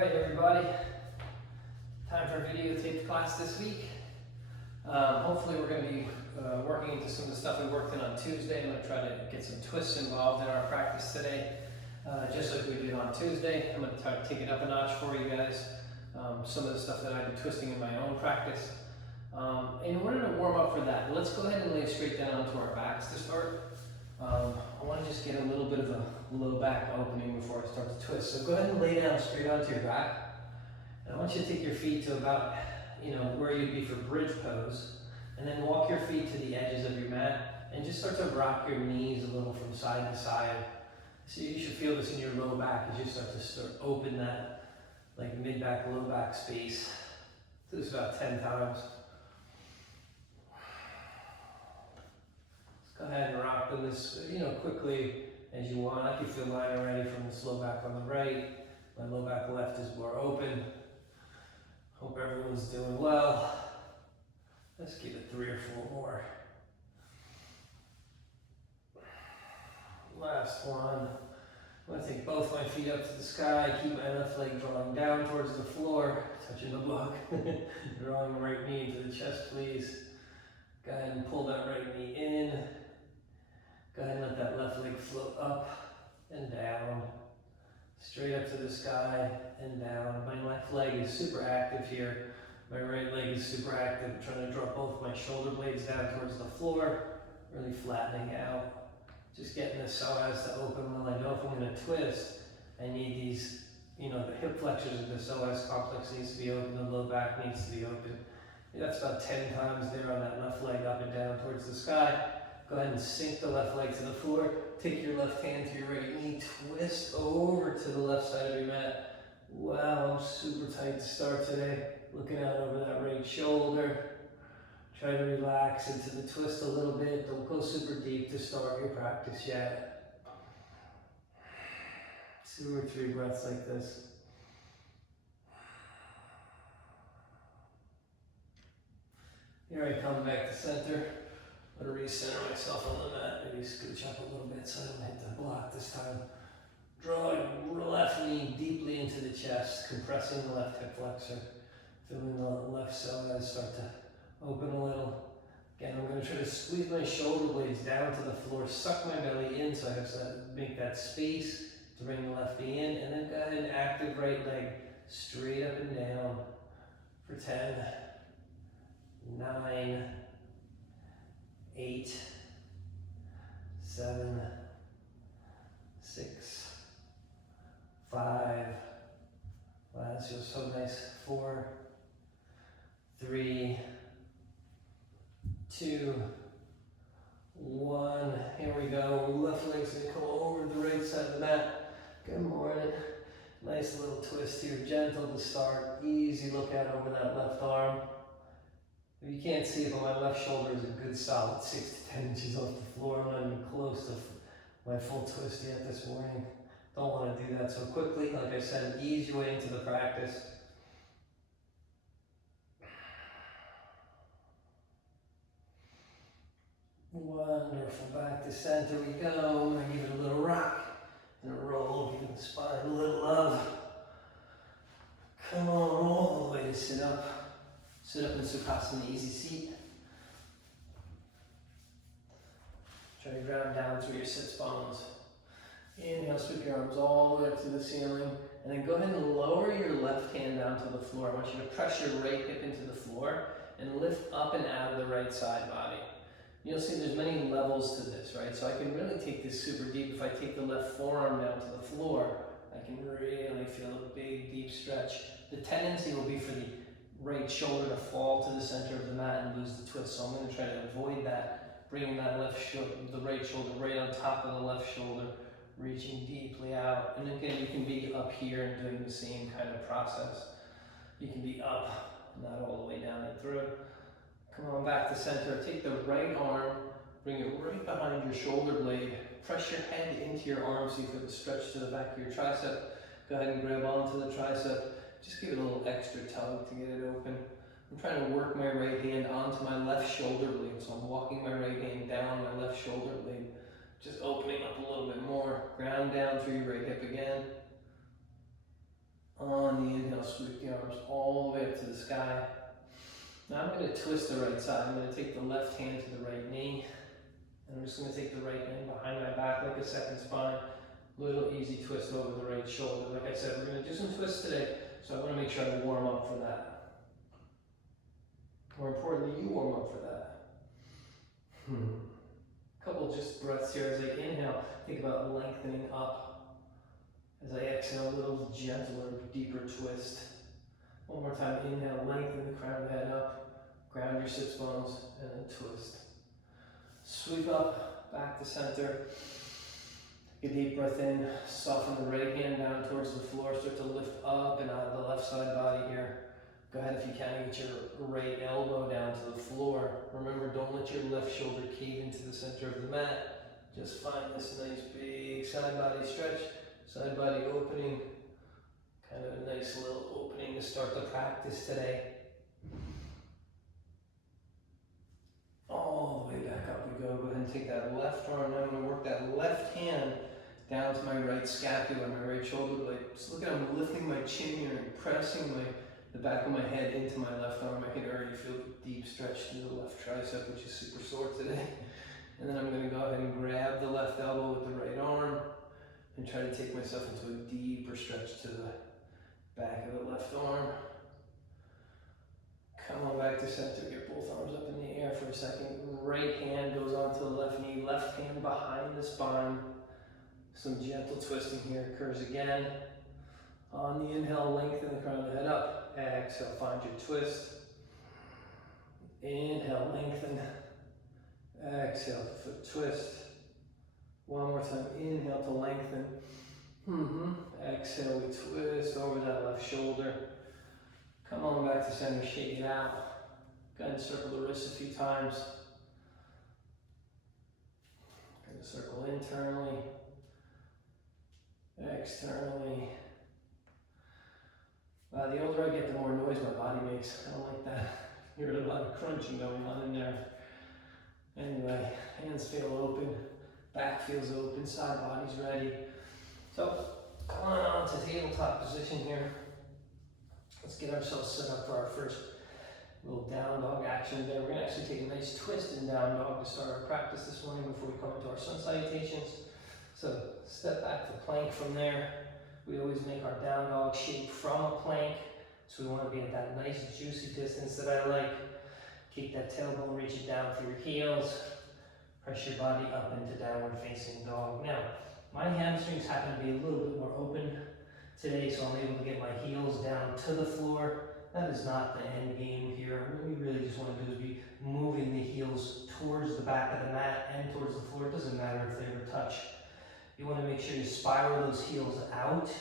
Alright everybody, time for a videotaped class this week. Hopefully we're going to be working into some of the stuff we worked in on Tuesday. I'm going to try to get some twists involved in our practice today, just like we did on Tuesday. I'm going to try to take it up a notch for you guys. Some of the stuff that I've been twisting in my own practice. In order to warm up for that, let's go ahead and lay straight down onto our backs to start. I want to just get a little bit of a low back opening before I start to twist. So go ahead and lay down straight onto your back. And I want you to take your feet to about, where you'd be for bridge pose. And then walk your feet to the edges of your mat and just start to rock your knees a little from side to side. So you should feel this in your low back as you start to open that like mid back, low back space. Do this about 10 times. Go ahead and rock them this, quickly as you want. I can feel mine already from this low back on the right. My low back left is more open. Hope everyone's doing well. Let's give it 3 or 4 more. Last one. I'm going to take both my feet up to the sky. Keep my left leg drawing down towards the floor, touching the block. Drawing the right knee into the chest, please. Go ahead and pull that right knee in. Go ahead and let that left leg float up and down, straight up to the sky and down. My left leg is super active here. My right leg is super active. I'm trying to draw both my shoulder blades down towards the floor, really flattening out. Just getting this psoas to open. Well, I know if I'm going to twist, I need these, the hip flexors of the psoas complex needs to be open, the low back needs to be open. That's about 10 times there on that left leg up and down towards the sky. Go ahead and sink the left leg to the floor. Take your left hand to your right knee. Twist over to the left side of your mat. Wow, I'm super tight to start today. Looking out over that right shoulder. Try to relax into the twist a little bit. Don't go super deep to start your practice yet. 2 or 3 breaths like this. Here I come back to center. I'm going to recenter myself on the mat. Maybe scooch up a little bit so I don't hit the block this time. Draw your left knee deeply into the chest, compressing the left hip flexor. Feeling the left psoas start to open a little. Again, I'm going to try to squeeze my shoulder blades down to the floor, suck my belly in so I have to make that space to bring the left knee in, and then go ahead and active right leg straight up and down for 10, 9, 8, 7, 6, 5. Wow, this feels so nice. 4, 3, 2, 1. Here we go. Left leg's gonna come over the right side of the mat. Good morning. Nice little twist here. Gentle to start. Easy look out over that left arm. If you can't see it, but my left shoulder is a good solid 6 to 10 inches off the floor. I'm not even close to my full twist yet this morning. Don't want to do that so quickly. Like I said, ease your way into the practice. Wonderful. Back to center we go. I'm going to give it a little rock and a roll. Give the spine a little love. Come on, all the way to sit up. Sit up in Sukhasana, easy seat. Try to ground down through your sits bones. Inhale, sweep your arms all the way up to the ceiling. And then go ahead and lower your left hand down to the floor. I want you to press your right hip into the floor and lift up and out of the right side body. You'll see there's many levels to this, right? So I can really take this super deep. If I take the left forearm down to the floor, I can really feel a big, deep stretch. The tendency will be for the right shoulder to fall to the center of the mat and lose the twist. So I'm going to try to avoid that, bringing that the right shoulder right on top of the left shoulder, reaching deeply out. And again, you can be up here and doing the same kind of process. You can be up, not all the way down and through. Come on back to center. Take the right arm, bring it right behind your shoulder blade. Press your head into your arm so you feel the stretch to the back of your tricep. Go ahead and grab onto the tricep. Just give it a little extra tug to get it open. I'm trying to work my right hand onto my left shoulder blade. So I'm walking my right hand down my left shoulder blade. Just opening up a little bit more. Ground down through your right hip again. On the sweep the arms all the way up to the sky. Now I'm going to twist the right side. I'm going to take the left hand to the right knee. And I'm just going to take the right hand behind my back like a second spine. Little easy twist over the right shoulder. Like I said, we're going to do some twists today, so I want to make sure I warm up for that. More importantly, you warm up for that. Couple just breaths here as I inhale. Think about lengthening up. As I exhale, a little gentler, deeper twist. One more time, inhale, lengthen the crown of the head up. Ground your sits bones, and then twist. Sweep up, back to center. Take a deep breath in, soften the right hand down towards the floor, start to lift up and out of the left side body here. Go ahead if you can, get your right elbow down to the floor. Remember, don't let your left shoulder cave into the center of the mat. Just find this nice big side body stretch, side body opening. Kind of a nice little opening to start the practice today. All the way back up we go. Go ahead and take that left arm. Now I'm going to work that left hand down to my right scapula, my right shoulder blade. Just look at I'm lifting my chin here and pressing the back of my head into my left arm. I can already feel a deep stretch through the left tricep, which is super sore today. And then I'm going to go ahead and grab the left elbow with the right arm and try to take myself into a deeper stretch to the back of the left arm. Come on back to center, get both arms up in the air for a second. Right hand goes onto the left knee, left hand behind the spine. Some gentle twisting here occurs again. On the inhale, lengthen the crown of the head up. Exhale, find your twist. Inhale, lengthen. Exhale, foot twist. One more time, inhale to lengthen. Exhale, we twist over that left shoulder. Come on back to center, shake it out. Go ahead and circle the wrists a few times. Going to circle internally, externally. The older I get, the more noise my body makes. I don't like that. Hear a lot of crunching going on in there. Anyway, hands feel open, back feels open, side body's ready. So, come on to tabletop position here. Let's get ourselves set up for our first little down dog action there. We're going to actually take a nice twist in down dog to start our practice this morning before we come into our sun salutations. So step back to plank from there. We always make our down dog shape from a plank. So we want to be at that nice juicy distance that I like. Keep that tailbone, reach it down through your heels. Press your body up into downward facing dog. Now, my hamstrings happen to be a little bit more open today, so I'm able to get my heels down to the floor. That is not the end game here. What we really just want to do is be moving the heels towards the back of the mat and towards the floor. It doesn't matter if they ever touch. You want to make sure you spiral those heels out.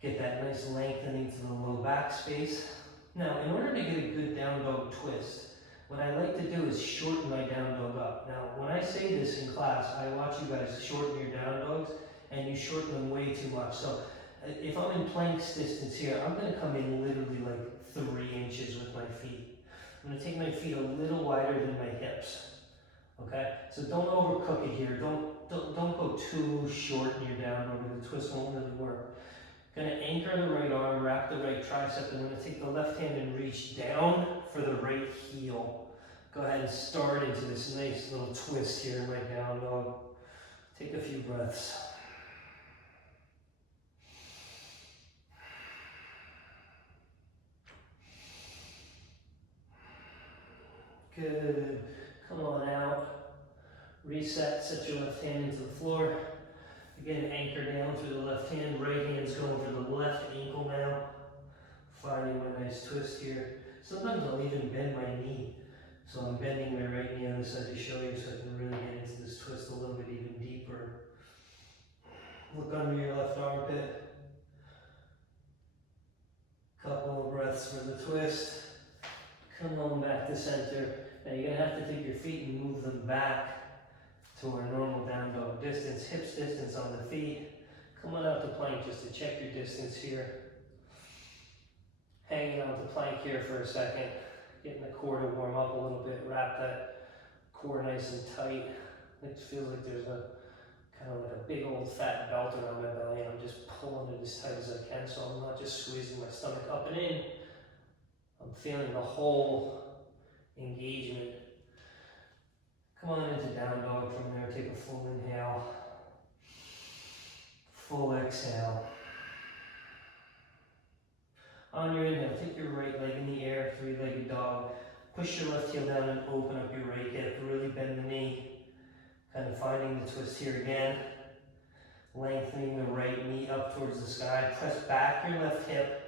Get that nice lengthening to the low back space. Now, in order to get a good down dog twist, what I like to do is shorten my down dog up. Now, when I say this in class, I watch you guys shorten your down dogs, and you shorten them way too much. So if I'm in planks distance here, I'm going to come in literally like 3 inches with my feet. I'm going to take my feet a little wider than my hips. Okay? So don't overcook it here. Don't go too short in your down dog, or the twist won't really work. Going to anchor the right arm, wrap the right tricep, and I'm going to take the left hand and reach down for the right heel. Go ahead and start into this nice little twist here in my down dog. Take a few breaths. Good. Come on out. Reset. Set your left hand into the floor. Again, anchor down through the left hand. Right hand's going for the left ankle now. Finding my nice twist here. Sometimes I'll even bend my knee. So I'm bending my right knee on this side to show you, so I can really get into this twist a little bit even deeper. Look under your left armpit. Couple of breaths for the twist. Come on back to center. Now you're going to have to take your feet and move them back to our normal down dog distance, hips distance on the feet. Come on out to plank just to check your distance here. Hanging on to plank here for a second. Getting the core to warm up a little bit. Wrap that core nice and tight. It feels like there's a kind of like a big old fat belt around my belly, and I'm just pulling it as tight as I can, so I'm not just stomach up and in. I'm feeling the whole engagement. Come on into down dog from there. Take a full inhale. Full exhale. On your inhale, take your right leg in the air, three-legged dog. Push your left heel down and open up your right hip. Really bend the knee. Kind of finding the twist here again. Lengthening the right knee up towards the sky. Press back your left hip.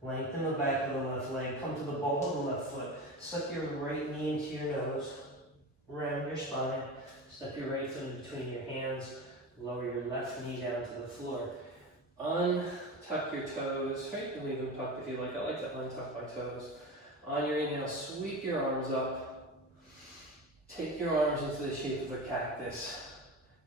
Lengthen the back of the left leg. Come to the ball of the left foot. Suck your right knee into your nose. Round your spine. Step your right foot in between your hands. Lower your left knee down to the floor. Untuck your toes. Right, you can leave them tucked if you like. I like to untuck my toes. On your inhale, sweep your arms up. Take your arms into the shape of a cactus.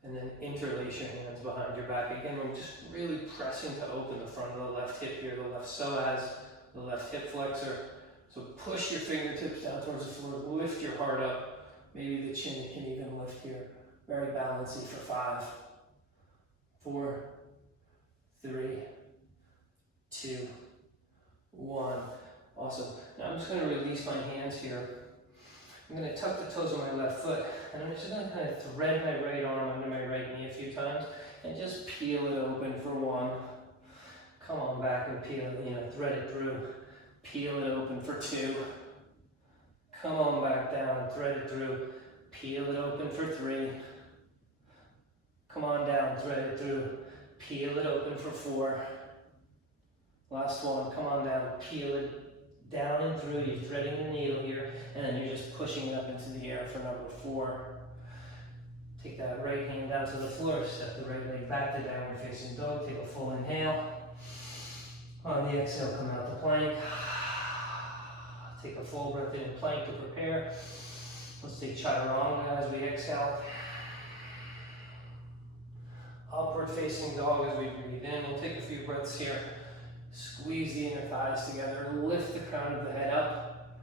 And then interlace your hands behind your back. Again, we're just really pressing to open the front of the left hip here, the left psoas, the left hip flexor. So push your fingertips down towards the floor, lift your heart up. Maybe the chin can even lift here. Very balancey for 5, 4, 3, 2, 1. Awesome. Now I'm just going to release my hands here. I'm going to tuck the toes on my left foot, and I'm just going to kind of thread my right arm under my right knee a few times, and just peel it open for 1. Come on back and peel it, thread it through. Peel it open for 2. Come on back down, thread it through. Peel it open for 3. Come on down, thread it through. Peel it open for 4. Last one, come on down, peel it down and through. You're threading the needle here, and then you're just pushing it up into the air for number 4. Take that right hand down to the floor, step the right leg back to downward facing dog. Take a full inhale. On the exhale, come out to plank. Take a full breath in plank to prepare. Let's take chaturanga as we exhale. Upward facing dog as we breathe in. We'll take a few breaths here. Squeeze the inner thighs together. Lift the crown of the head up.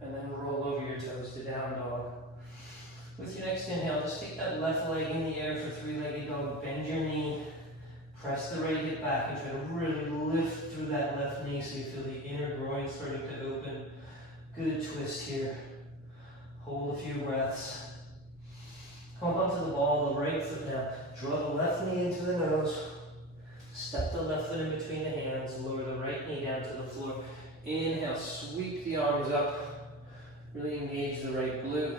And then roll over your toes to down dog. With your next inhale, just take that left leg in the air for three-legged dog. Bend your knee. Press the right hip back and try to really lift through that left knee so you feel the inner groin starting to open. Good twist here. Hold a few breaths. Come up to the ball, the right foot now. Draw the left knee into the nose. Step the left foot in between the hands. Lower the right knee down to the floor. Inhale, sweep the arms up. Really engage the right glute.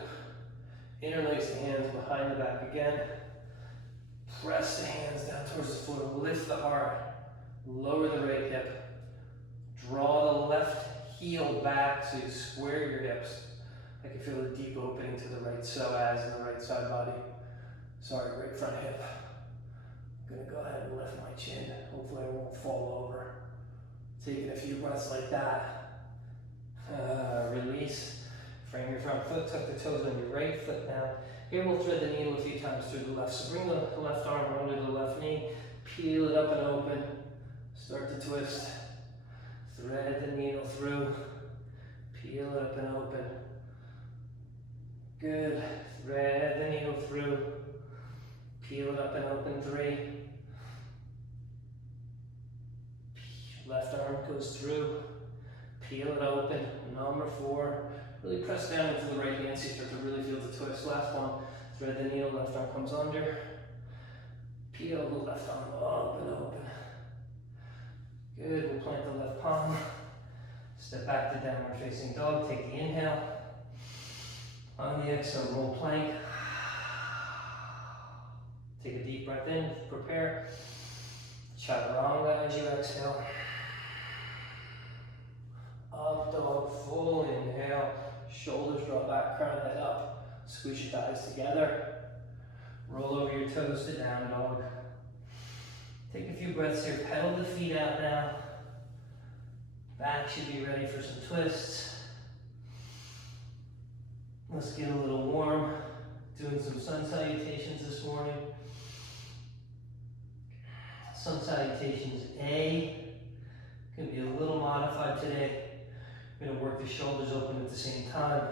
Interlace the hands behind the back again. Press the hands down towards the floor. Lift the heart. Lower the right hip. Draw the left heel back so you square your hips. I can feel a deep opening to the right psoas and the right side body. Sorry, right front hip. I'm going to go ahead and lift my chin. Hopefully I won't fall over. Taking a few breaths like that. Release. Frame your front foot. Tuck the toes on your right foot now. Here we'll thread the needle a few times through the left. So bring the left arm under the left knee. Peel it up and open. Start to twist. Thread the needle through. Peel it up and open. Good. Thread the needle through. Peel it up and open. 3. Left arm goes through. Peel it open. Number 4. Really press down into the right hand so you start to really feel the twist. Last one. Thread the needle. Left arm comes under. Peel the left arm up and open. Good. We'll plant the left palm. Step back to downward facing dog. Take the inhale. On the exhale, roll plank. Take a deep breath in. Prepare. Chaturanga as you exhale. Up dog. Full inhale. Shoulders draw back. Crown of the head up. Squeeze your thighs together. Roll over your toes to down dog. Take a few breaths here. Pedal the feet out now. Back should be ready for some twists. Let's get a little warm. Doing some sun salutations this morning. Sun salutations A. Can be a little modified today. We're going to work the shoulders open at the same time.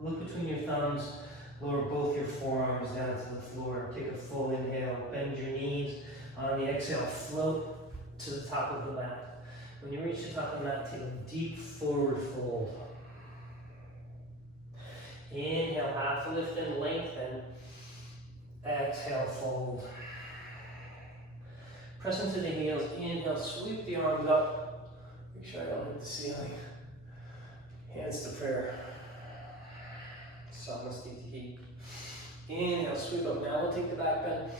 Look between your thumbs. Lower both your forearms down to the floor. Take a full inhale. Bend your knees. On the exhale, float to the top of the mat. When you reach the top of the mat, take a deep forward fold. Inhale, half lift and lengthen. Exhale, fold. Press into the heels. Inhale, sweep the arms up. Make sure I don't hit the ceiling. Hands to prayer. Samasthiti. Inhale, sweep up. Now we'll take the back bend.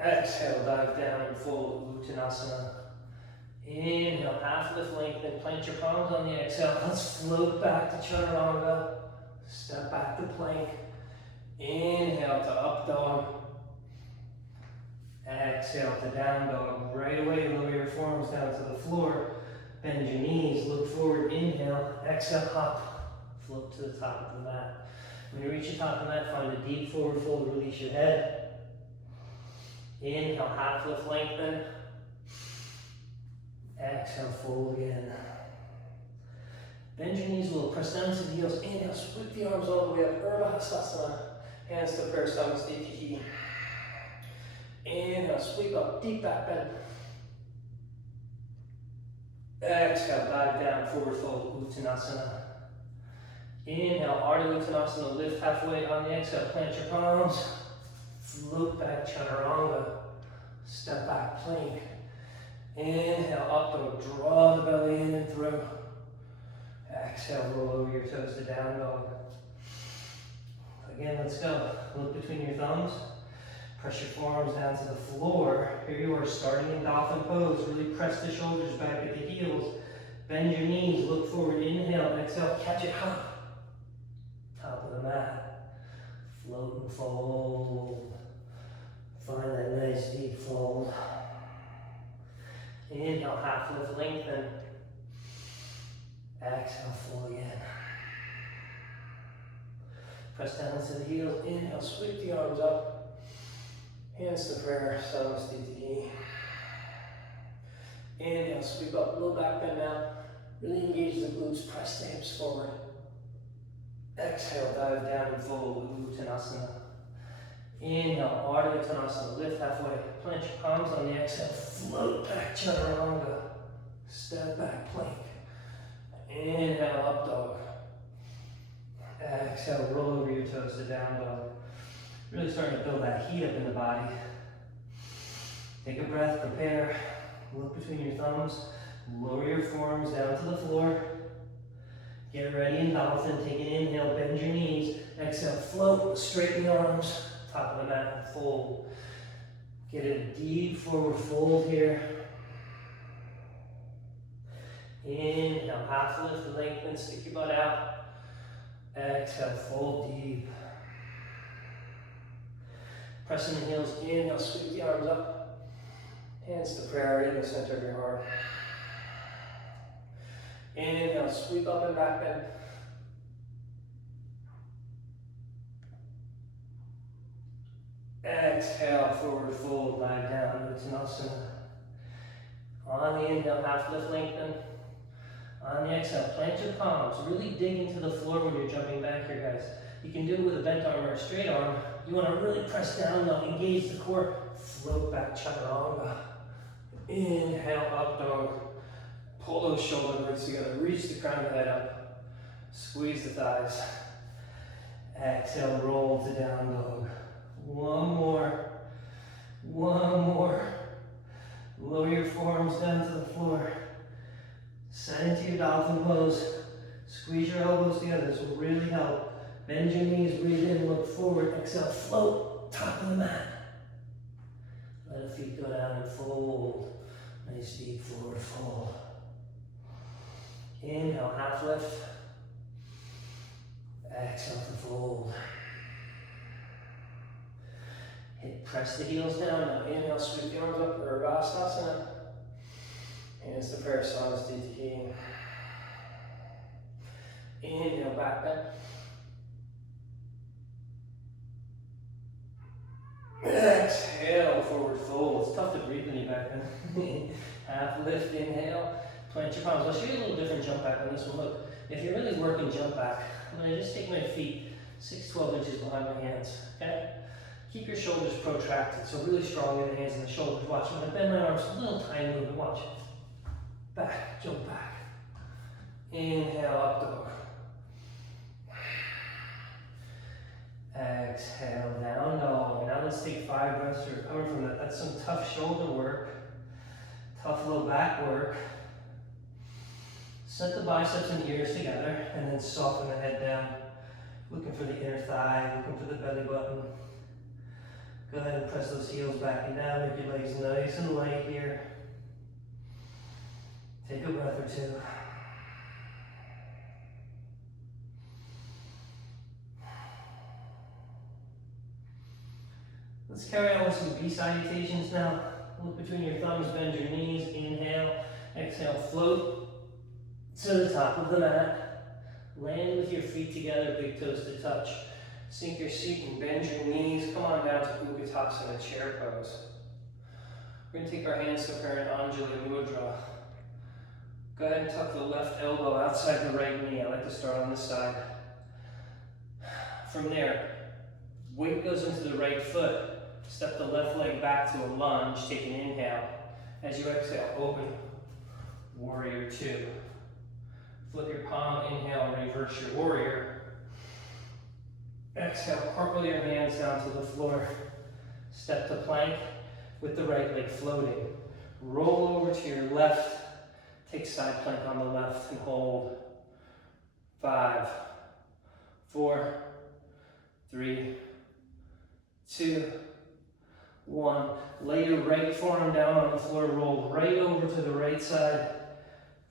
Exhale, dive down and fold Uttanasana. Inhale, half lift, lengthen. Plant your palms on the exhale. Let's float back to Chaturanga. Step back to plank. Inhale to up dog. Exhale to down dog. Right away, lower your forearms down to the floor. Bend your knees, look forward, inhale. Exhale, hop. Float to the top of the mat. When you reach the top of the mat, find a deep forward fold, release your head. Inhale, half lift, lengthen. Exhale, fold again. Bend your knees a little, press down to the heels. Inhale, sweep the arms all the way up. Urdhva Hastasana. Hands to prayer, Samasthiti. Inhale, sweep up, deep back bend. Exhale, dive down, forward fold, Uttanasana. Inhale, Ardha Uttanasana, lift halfway on the exhale, plant your palms. Float back, Chaturanga. Step back, plank. Inhale, up dog, draw the belly in and through. Exhale, roll over your toes to down dog. Again, let's go. Look between your thumbs. Press your forearms down to the floor. Here you are, starting in dolphin pose. Really press the shoulders back at the heels. Bend your knees, look forward, inhale, exhale, catch it, hop. Top of the mat. Float and fold. Find that nice deep fold. Inhale, half lift, lengthen. Exhale, fold again. Press down to the heels. Inhale, sweep the arms up. Hands to prayer, Samasthiti. Inhale, sweep up, low back bend now. Really engage the glutes, press the hips forward. Exhale, dive down and fold, Uttanasana. Inhale, Ardha Uttanasana, lift halfway. Plant your palms on the exhale, float back, Chaturanga. Step back, plank. Inhale, up dog. Exhale, roll over your toes to down dog. Really starting to build that heat up in the body. Take a breath, prepare. Look between your thumbs. Lower your forearms down to the floor. Get ready in dolphin. Take an inhale, bend your knees. Exhale, float, straighten the arms. Top of the mat, fold. Get a deep forward fold here. Inhale, half lift, lengthen, stick your butt out. Exhale, fold deep. Pressing the heels, inhale, sweep the arms up. Hands to prayer in the center of your heart. Inhale, sweep up and back bend. Exhale, forward fold, dive down, Uttanasana. On the inhale, half lift, lengthen. On the exhale, plant your palms. Really dig into the floor when you're jumping back here, guys. You can do it with a bent arm or a straight arm. You want to really press down now, engage the core. Float back, Chaturanga. Inhale, up dog. Pull those shoulder blades together. Reach the crown of the head up. Squeeze the thighs. Exhale, roll to down dog. One more. One more. Lower your forearms down to the floor. Set into your dolphin pose. Squeeze your elbows together. This will really help. Bend your knees, breathe in, look forward. Exhale, float, top of the mat. Let the feet go down and fold. Nice deep forward fold. Inhale, half lift. Exhale to fold. Press the heels down. Now inhale, sweep the arms up, Urdhva Hastasana. Hands to prayer, Samasthiti. Inhale, back bend. Exhale, forward fold. It's tough to breathe when you back bend. Half lift, inhale. Plant your palms. I'll show you a little different jump back on this one. Look, if you're really working jump back, I'm going to just take my feet 6-12 inches behind my hands. Okay? Keep your shoulders protracted, so really strong in the hands and the shoulders. Watch. Watch, I'm gonna bend my arms, a little tiny movement, watch. Back, jump back. Inhale, up dog. Exhale, down dog. Now let's take 5 breaths to recover from that. That's some tough shoulder work, tough low back work. Set the biceps and ears together and then soften the head down. Looking for the inner thigh, looking for the belly button. Go ahead and press those heels back and down. Make your legs nice and light here. Take a breath or two. Let's carry on with some V salutations now. Look between your thumbs, bend your knees, inhale, exhale, float to the top of the mat. Land with your feet together, big toes to touch. Sink your seat and bend your knees. Come on down to Utkatasana, chair pose. We're going to take our hands to Anjali Mudra. Go ahead and tuck the left elbow outside the right knee. I like to start on this side. From there, weight goes into the right foot. Step the left leg back to a lunge. Take an inhale. As you exhale, open. Warrior 2. Flip your palm, inhale, reverse your warrior. Exhale, cartwheel your hands down to the floor. Step to plank with the right leg floating. Roll over to your left. Take side plank on the left and hold. 5, 4, 3, 2, 1. Lay your right forearm down on the floor. Roll right over to the right side.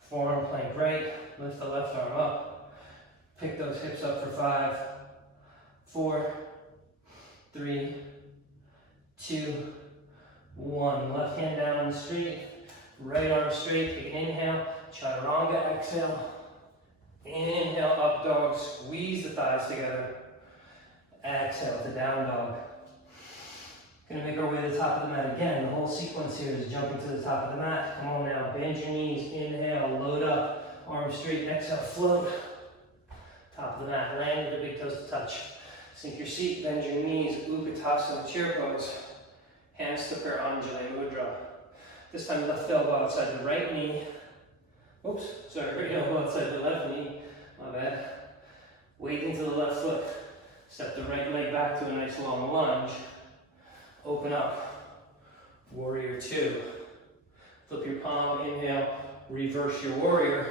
Forearm plank right. Lift the left arm up. Pick those hips up for 5, 4, 3, 2, 1. Left hand down on the street. Right arm straight. Take an inhale. Chaturanga. Exhale. Inhale, up dog. Squeeze the thighs together. Exhale to down dog. Gonna make our way to the top of the mat again. The whole sequence here is jumping to the top of the mat. Come on now, bend your knees, inhale, load up, arms straight, exhale, float. Top of the mat, land with the big toes to touch. Sink your seat, bend your knees, Utkatasana, chair pose. Hands to Anjali Mudra. This time left elbow outside the right knee. Oops, sorry, right elbow outside the left knee. My bad. Weight into the left foot. Step the right leg back to a nice long lunge. Open up, warrior 2. Flip your palm, inhale, reverse your warrior.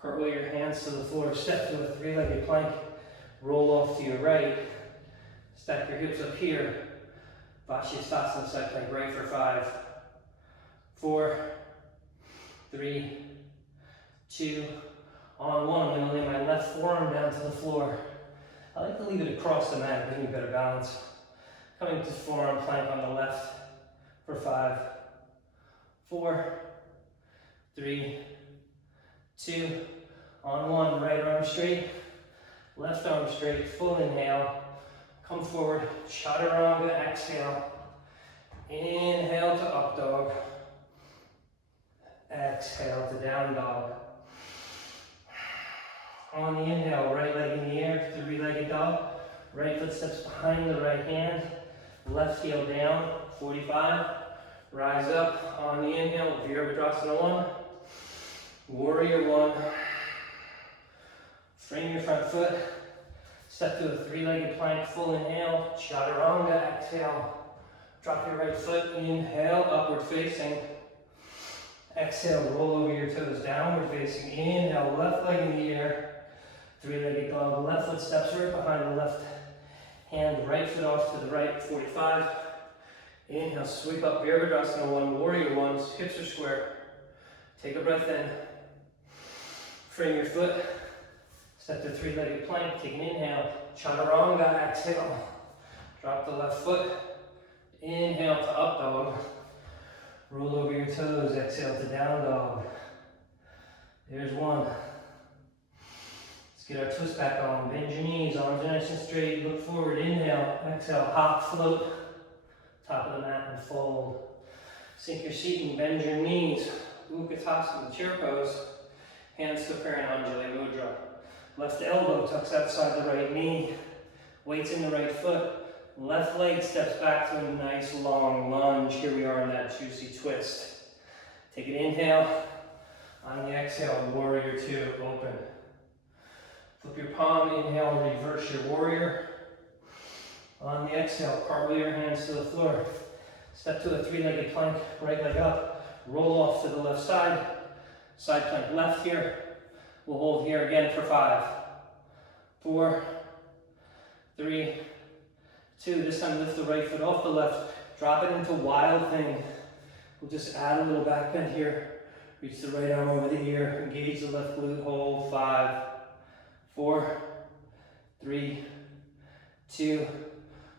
Cartwheel your hands to the floor, step to a 3-legged plank. Roll off to your right. Stack your hips up here. Vashisthasana side plank right for 5, 4, 3, 2, on 1. I'm gonna lay my left forearm down to the floor. I like to leave it across the mat, giving you better balance. Coming to forearm plank on the left for 5, 4, 3, 2, on 1. Right arm straight, left arm straight, full inhale. Come forward, chaturanga, exhale. Inhale to up dog. Exhale to down dog. On the inhale, right leg in the air, 3-legged dog. Right foot steps behind the right hand. Left heel down, 45. Rise up on the inhale, Virabhadrasana 1. Warrior 1. Frame your front foot. Step to a 3-legged plank, full inhale. Chaturanga, exhale. Drop your right foot, inhale, upward facing. Exhale, roll over your toes, downward facing. Inhale, left leg in the air. 3-legged dog, left foot steps right behind the left hand, right foot off to the right, 45. Inhale, sweep up, Virabhadrasana 1, Warrior 1, hips are square. Take a breath in. Frame your foot. Step to 3-legged plank, take an inhale. Chaturanga, exhale. Drop the left foot. Inhale to up dog. Roll over your toes, exhale to down dog. There's 1. Get our twist back on. Bend your knees, arms are nice and straight. Look forward, inhale, exhale, hop, float. Top of the mat and fold. Sink your seat and bend your knees. Utkatasana, chair pose. Hands to Anjali Mudra. Left elbow tucks outside the right knee. Weights in the right foot. Left leg steps back to a nice long lunge. Here we are in that juicy twist. Take an inhale. On the exhale, warrior two, open. Flip your palm, inhale, reverse your warrior. On the exhale, cartwheel your hands to the floor. Step to a three-legged plank, right leg up. Roll off to the left side. Side plank left here. We'll hold here again for 5, 4, 3, 2. This time lift the right foot off the left. Drop it into wild thing. We'll just add a little back bend here. Reach the right arm over the ear. Engage the left glute. Hold. 5, 4, 3, 2,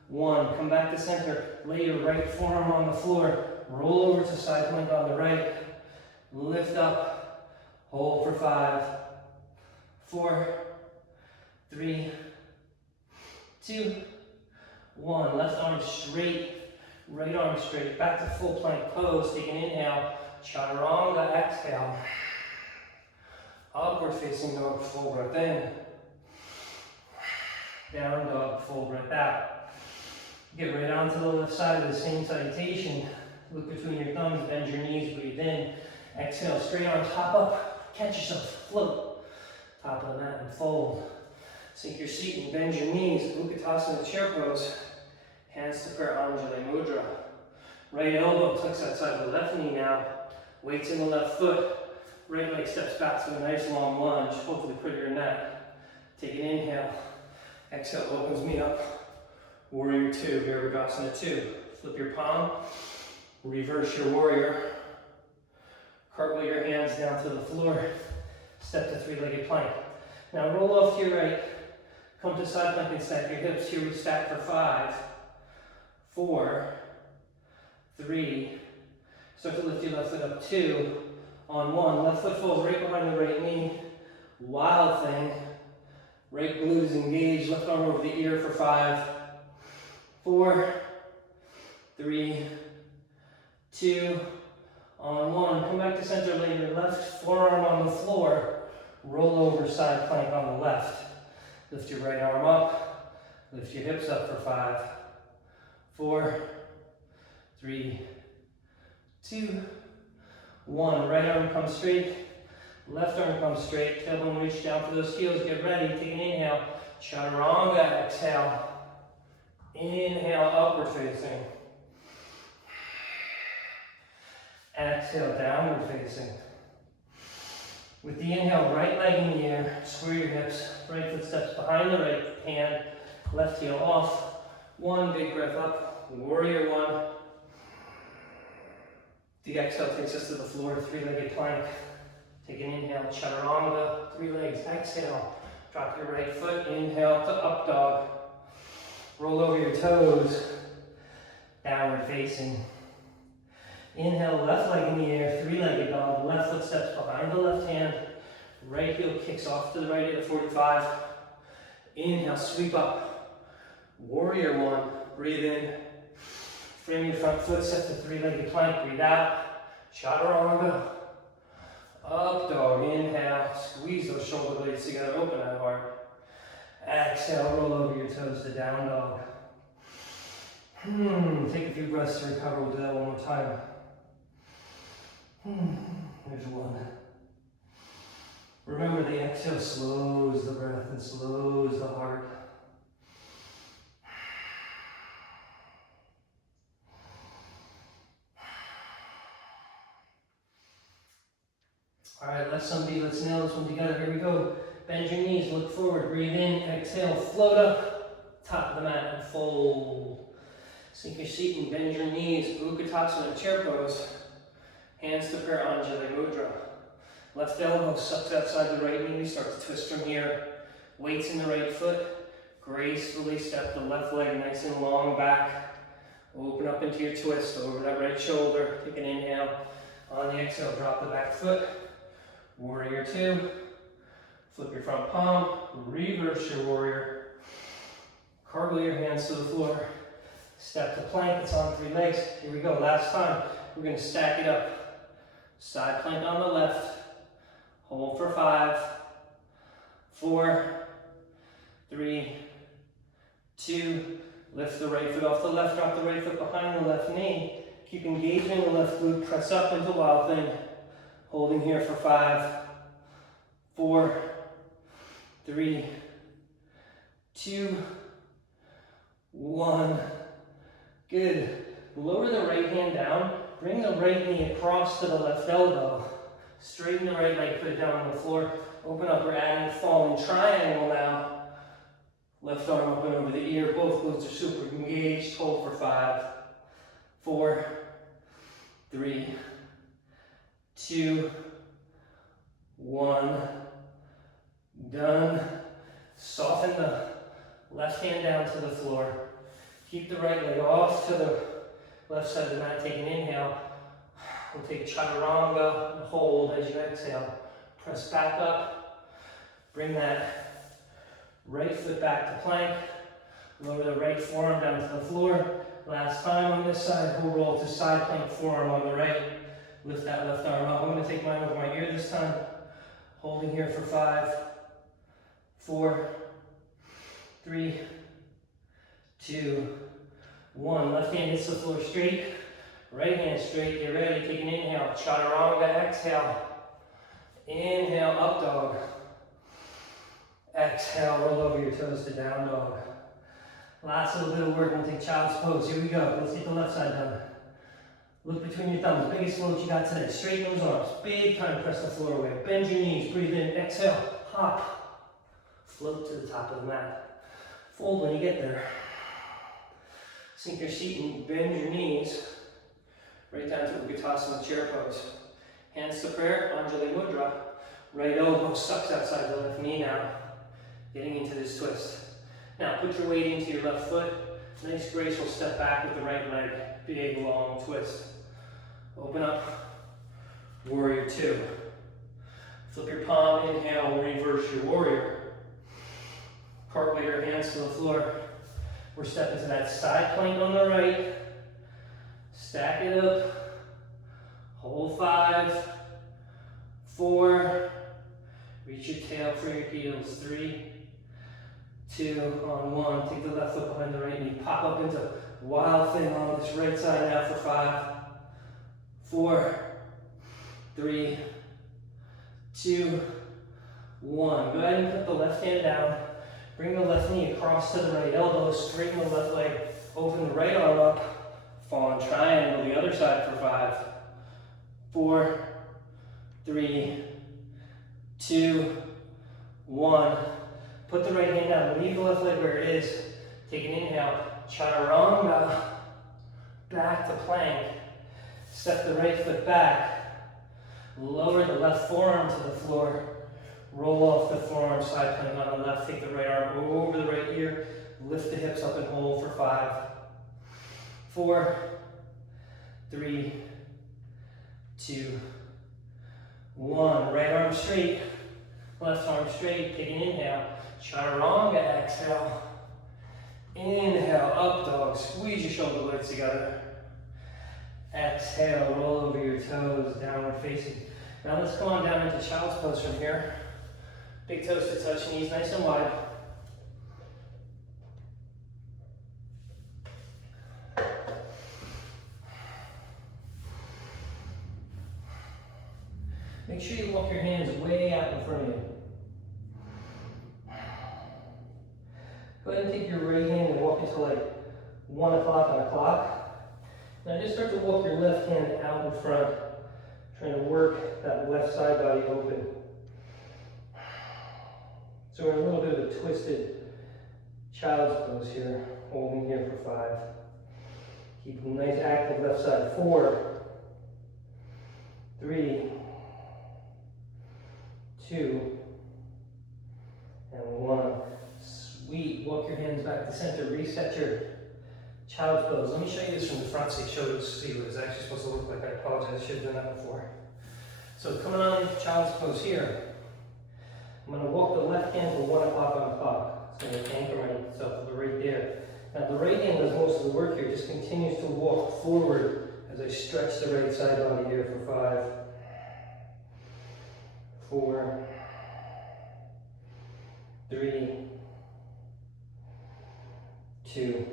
1. Come back to center. Lay your right forearm on the floor. Roll over to side plank on the right. Lift up. Hold for 5, 4, 3, 2, 1. Left arm straight. Right arm straight. Back to full plank pose. Take an inhale. Chaturanga, exhale. Upward facing dog, full breath in. Down dog, full breath out. Get right onto the left side of the same salutation. Look between your thumbs, bend your knees, breathe in. Exhale, straight arms, hop up. Catch yourself, float. Top of the mat and fold. Sink your seat and bend your knees. Utkatasana chair pose. Hands to prayer, Anjali Mudra. Right elbow tucks outside the left knee now. Weights in the left foot. Right leg steps back to a nice long lunge. Hopefully prettier than that. Take an inhale. Exhale opens me up. Warrior two, Virabhadrasana 2. Flip your palm. Reverse your warrior. Cartwheel your hands down to the floor. Step to three-legged plank. Now roll off to your right. Come to side plank and stack your hips. Here we stack for 5, 4, 3. Start to lift your left foot up. 2. On 1. Left foot falls right behind the right knee. Wild thing. Right glute is engaged. Left arm over the ear for 5, 4, 3, 2. On 1. Come back to center. Lay your left forearm on the floor. Roll over side plank on the left. Lift your right arm up. Lift your hips up for 5, 4, 3, 2, 1. Right arm comes straight. Left arm comes straight. Tailbone reach down for those heels. Get ready. Take an inhale. Chaturanga. Exhale. Inhale, upward facing. Exhale, downward facing. With the inhale, right leg in the air. Square your hips. Right foot steps behind the right hand. Left heel off. 1. Big breath up. Warrior 1. The exhale takes us to the floor, three-legged plank. Take an inhale, chaturanga, 3 legs. Exhale, drop your right foot. Inhale to up dog. Roll over your toes, downward facing. Inhale, left leg in the air, three-legged dog. Left foot steps behind the left hand. Right heel kicks off to the right at the 45. Inhale, sweep up. Warrior 1, breathe in. Frame your front foot, step to three-legged plank, breathe out. Chaturanga. Up dog, inhale. Squeeze those shoulder blades together, open that heart. Exhale, roll over your toes to down dog. Take a few breaths to recover. We'll do that one more time. There's 1. Remember, the exhale slows the breath and slows the heart. All right, left somebody, let's nail this one together. Here we go. Bend your knees, look forward, breathe in, exhale, float up, top of the mat, and fold. Sink your seat and bend your knees, Utkatasana chair pose. Hands to prayer, Anjali Mudra. Left elbow sucks outside the right knee, we start to twist from here. Weights in the right foot, gracefully step the left leg nice and long back. Open up into your twist, over that right shoulder, take an inhale. On the exhale, drop the back foot. Warrior 2, flip your front palm, reverse your warrior, cartwheel your hands to the floor, step to plank, it's on 3 legs, here we go, last time, we're going to stack it up, side plank on the left, hold for 5, 4, 3, 2, Lift the right foot off the left, drop the right foot behind the left knee. Keep engaging the left glute, press up into wild thing. Holding here for 5, 4, 3, 2, 1. Good. Lower the right hand down. Bring the right knee across to the left elbow. Straighten the right leg, put it down on the floor. Open up, we're adding falling triangle now. Left arm up and over the ear. Both glutes are super engaged. Hold for 5, 4, 3, 2, 1. Done. Soften the left hand down to the floor. Keep the right leg off to the left side of the mat. Take an inhale. We'll take chaturanga and hold as you exhale. Press back up. Bring that right foot back to plank. Lower the right forearm down to the floor. Last time on this side, we'll roll to side plank forearm on the right. Lift that left arm up. I'm going to take mine over my ear this time. Holding here for 5, 4, 3, 2, 1. Left hand hits the floor straight. Right hand straight. Get ready. Take an inhale. Chaturanga. Exhale. Inhale. Up dog. Exhale. Roll over your toes to down dog. Last little bit of work. We'll take child's pose. Here we go. Let's get the left side done. Look between your thumbs. Biggest float you got today. Straighten those arms. Big time. Press the floor away. Bend your knees. Breathe in. Exhale. Hop. Float to the top of the mat. Fold when you get there. Sink your seat and bend your knees. Right down to Utkatasana chair pose. Hands to prayer. Anjali Mudra. Right elbow sucks outside the left knee now. Getting into this twist. Now put your weight into your left foot. Nice graceful step back with the right leg. Big long twist. Open up. Warrior 2. Flip your palm. Inhale. Reverse your warrior. Cartwheel your hands to the floor. We're stepping to that side plank on the right. Stack it up. Hold 5, 4. Reach your tail for your heels. 3, 2, on 1. Take the left foot behind the right knee. Pop up into wild thing on this right side now for 5, 4, 3, 2, 1. Go ahead and put the left hand down. Bring the left knee across to the right elbow. Straighten the left leg. Open the right arm up. Fallen triangle the other side for 5, 4, 3, 2, 1. Put the right hand down. Leave the left leg where it is. Take an inhale. Chaturanga. Back to plank. Step the right foot back. Lower the left forearm to the floor. Roll off the forearm, side plank on the left. Take the right arm over the right ear. Lift the hips up and hold for 5, 4, 3, 2, 1. Right arm straight. Left arm straight. Take an inhale. Chaturanga. Exhale. Inhale. Up dog. Squeeze your shoulder blades together. Exhale. Roll over your toes. Downward facing. Now let's come on down into child's pose from here. Big toes to touch, knees nice and wide. Make sure you walk your hands way out in front of you. Go ahead and take your right hand and walk it to like 1 o'clock on a clock. Now just start to walk your left hand out in front, trying to work that left side body open. So we're in a little bit of a twisted child's pose here, holding here for 5. Keep a nice active left side. 4, 3, 2, and 1. Sweet. Walk your hands back to center. Reset your child's pose. Let me show you this from the front so you see what it's actually supposed to look like. I apologize, I should have done that before. So coming on child's pose here. I'm going to walk the left hand to 1 o'clock on the clock. It's going to anchor itself right there. Now the right hand does most of the work here. Just continues to walk forward as I stretch the right side body here for 5, 4, 3, 2,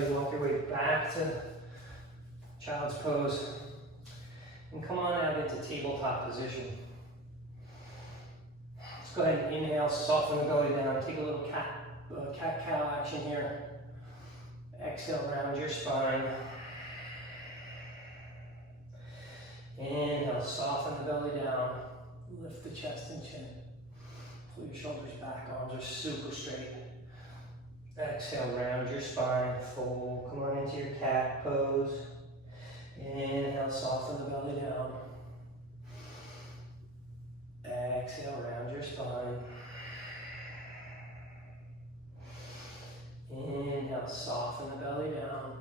everybody. Walk your way back to child's pose. And come on out into tabletop position. Let's go ahead and inhale, soften the belly down. Take a little cat-cow action here. Exhale, round your spine. Inhale, soften the belly down. Lift the chest and chin. Pull your shoulders back, arms are super straight. Exhale, round your spine, fold. Come on into your cat pose. Inhale, soften the belly down. Exhale, round your spine. Inhale, soften the belly down.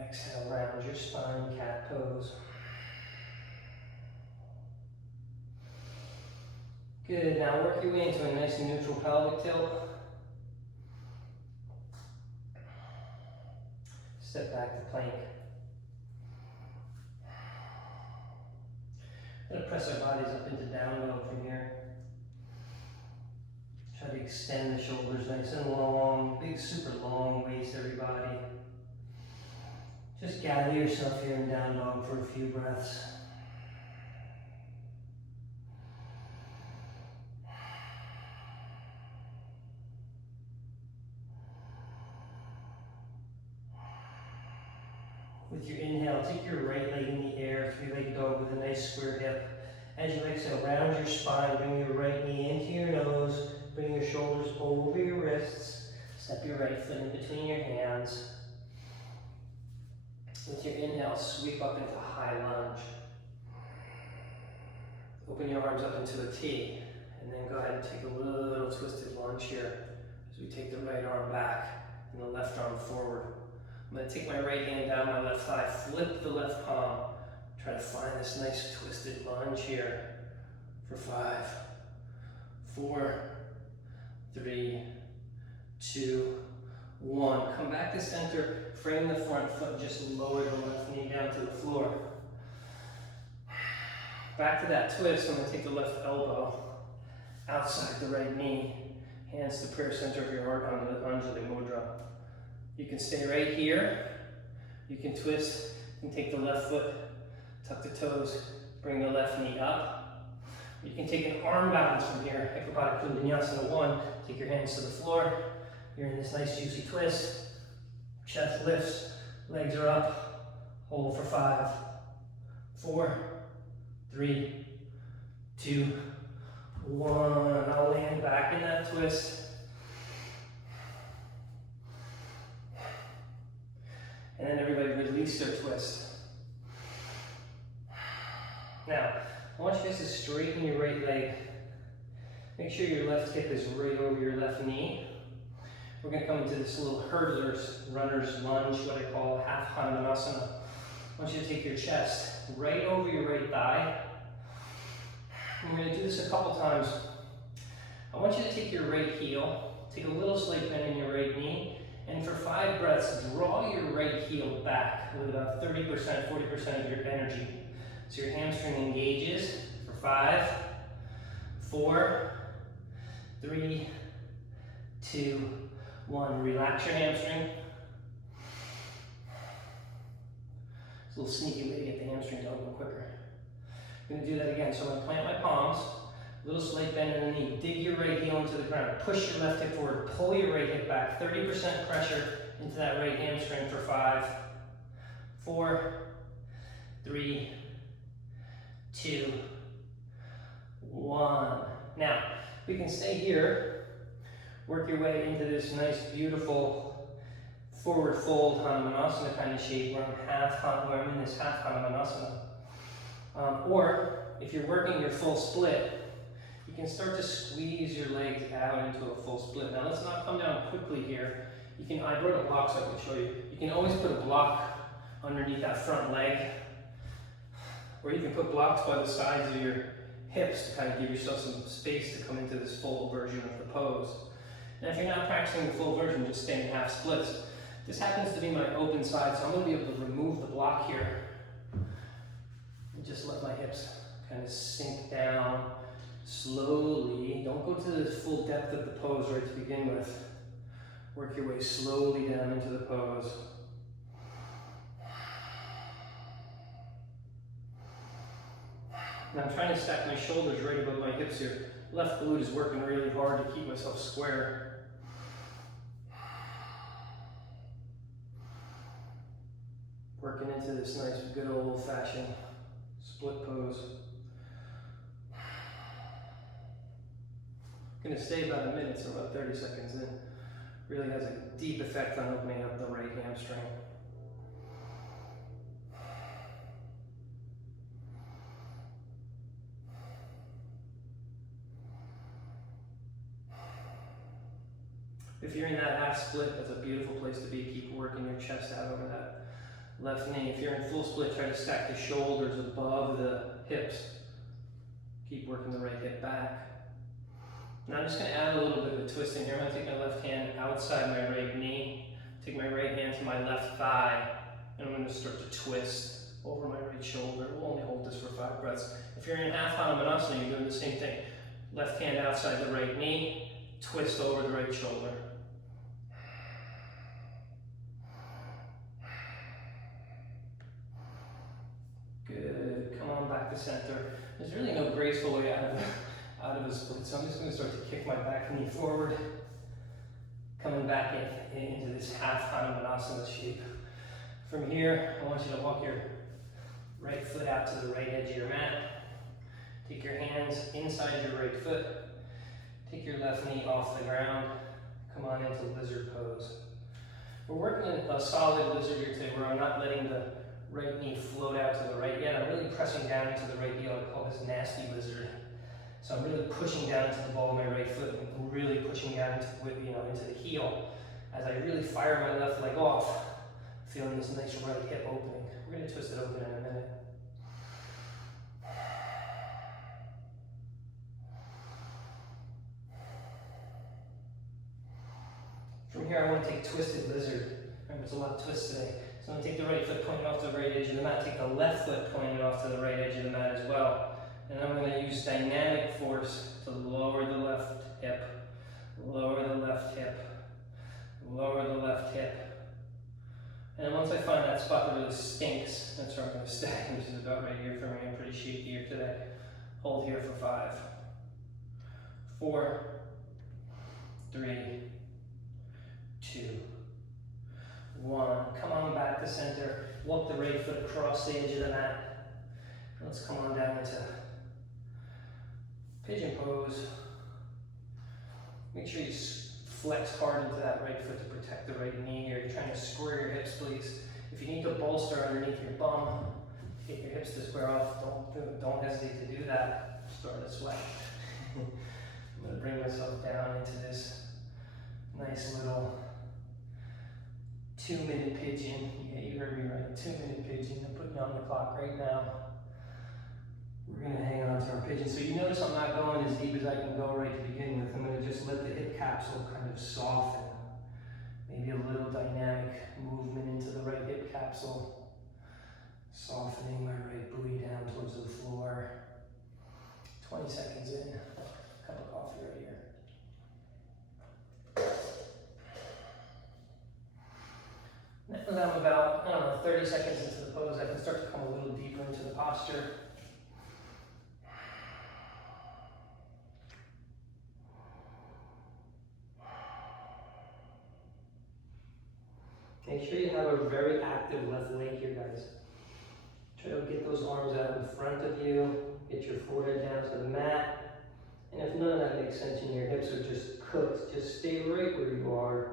Exhale, round your spine, cat pose. Good, now work your way into a nice neutral pelvic tilt. Step back to plank. We're going to press our bodies up into down dog from here. Try to extend the shoulders nice and long. Big, super long waist, everybody. Just gather yourself here in down dog for a few breaths. With your inhale, take your right leg in the air, three-legged dog with a nice square hip. As you exhale, round your spine, bring your right knee into your nose, bring your shoulders over your wrists, step your right foot in between your hands. With your inhale, sweep up into high lunge. Open your arms up into a T, and then go ahead and take a little twisted lunge here as we take the right arm back and the left arm forward. I'm going to take my right hand down my left thigh, flip the left palm, try to find this nice twisted lunge here for 5, 4, 3, 2, 1. Come back to center, frame the front foot, just lower the left knee down to the floor. Back to that twist, I'm going to take the left elbow outside the right knee, hands to prayer center of your heart on the Anjali Mudra. You can stay right here, you can twist and take the left foot, tuck the toes, bring the left knee up. You can take an arm balance from here, Ekapada Kundanyasana 1, take your hands to the floor. You're in this nice juicy twist, chest lifts, legs are up, hold for 5, 4, 3, 2, 1. I'll land back in that twist. And then everybody release their twist. Now, I want you guys to straighten your right leg. Make sure your left hip is right over your left knee. We're going to come into this little runner's lunge, what I call half Hanumanasana. I want you to take your chest right over your right thigh. We're going to do this a couple times. I want you to take your right heel, take a little slight bend in your right knee, and for 5 breaths, draw your right heel back with about 30%, 40% of your energy. So your hamstring engages for 5, 4, 3, 2, 1. Relax your hamstring. It's a little sneaky way to get the hamstring to open quicker. I'm going to do that again. So I'm going to plant my palms, little slight bend in the knee. Dig your right heel into the ground. Push your left hip forward. Pull your right hip back. 30% pressure into that right hamstring for 5, 4, 3, 2, 1. Now, we can stay here. Work your way into this nice, beautiful forward fold Hanumanasana kind of shape where I'm in this half Hanumanasana. Or if you're working your full split, you can start to squeeze your legs out into a full split. Now let's not come down quickly here. I brought a block so I can show you. You can always put a block underneath that front leg, or you can put blocks by the sides of your hips to kind of give yourself some space to come into this full version of the pose. Now if you're not practicing the full version, just stay in half splits. This happens to be my open side, so I'm going to be able to remove the block here and just let my hips kind of sink down slowly. Don't go to the full depth of the pose right to begin with. Work your way slowly down into the pose. Now I'm trying to stack my shoulders right above my hips here. Left glute is working really hard to keep myself square. Working into this nice, good old-fashioned split pose. Gonna stay about a minute, so about 30 seconds in. Really has a deep effect on opening up the right hamstring. If you're in that half split, that's a beautiful place to be. Keep working your chest out over that left knee. If you're in full split, try to stack the shoulders above the hips. Keep working the right hip back. Now I'm just going to add a little bit of a twist in here. I'm going to take my left hand outside my right knee, take my right hand to my left thigh, and I'm going to start to twist over my right shoulder. We'll only hold this for 5 breaths. If you're in half Hanumanasana, you're doing the same thing. Left hand outside the right knee, twist over the right shoulder. Good. Come on back to center. There's really no graceful way out of a split, so I'm just going to start to kick my back knee forward, coming back into this half Hanumanasana shape. From here, I want you to walk your right foot out to the right edge of your mat. Take your hands inside your right foot. Take your left knee off the ground. Come on into lizard pose. We're working in a solid lizard here today where I'm not letting the right knee float out to the right yet. I'm really pressing down into the right heel. I call this nasty lizard. So I'm really pushing down into the ball of my right foot and really pushing down into the heel as I really fire my left leg off, feeling this nice right hip opening. We're going to twist it open in a minute. From here, I want to take twisted lizard. Remember, there's a lot of twists today. So I'm going to take the right foot pointing off the right edge of the mat, take the left foot pointing off to the right edge of the mat as well. And I'm going to use dynamic force to lower the left hip, lower the left hip, lower the left hip. And then once I find that spot that really stinks, that's where I'm going to stay, which is about right here for me. I'm pretty shaky here today. Hold here for 5, 4, 3, 2, 1. Come on back to center. Walk the right foot across the edge of the mat. Let's come on down into pigeon pose. Make sure you flex hard into that right foot to protect the right knee here. You're trying to square your hips, please. If you need to bolster underneath your bum, get your hips to square off. Don't hesitate to do that. Start to sweat. I'm going to bring myself down into this nice little 2-minute pigeon. Yeah, you heard me right. 2-minute pigeon. I'm putting you on the clock right now. We're going to hang on to our pigeon. So you notice I'm not going as deep as I can go right to begin with. I'm going to just let the hip capsule kind of soften. Maybe a little dynamic movement into the right hip capsule. Softening my right booty down towards the floor. 20 seconds in. Cup of coffee right here. Now that I'm about, 30 seconds into the pose, I can start to come a little deeper into the posture. Make sure you have a very active left leg here, guys. Try to get those arms out in front of you. Get your forehead down to the mat. And if none of that makes sense and your hips are just cooked, just stay right where you are.